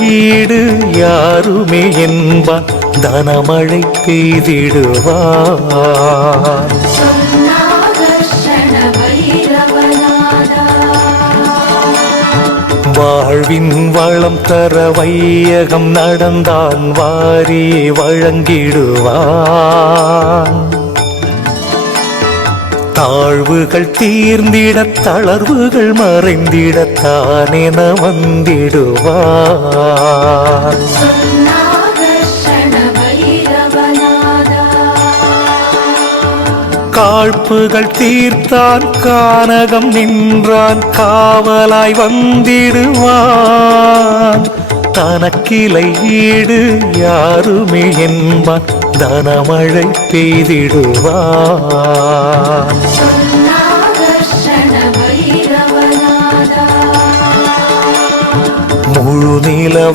ஈடு யாருமே என்பான் தனமழை பெய்திடுவான். வாழ்வின் வளம் தர வையகம் நடந்தான் வாரியே வழங்கிடுவான். தாழ்வுகள் தீர்ந்திட தளர்வுகள் மறைந்திடத்தானென வந்திடுவான். காழ்ப்புகள் தீர்த்தான் கானகம் நின்றான் காவலாய் வந்திடுவான். தனக்கிளை ஈடு யாருமே என்பான் தனமழை பெய்திடுவான். முழு நில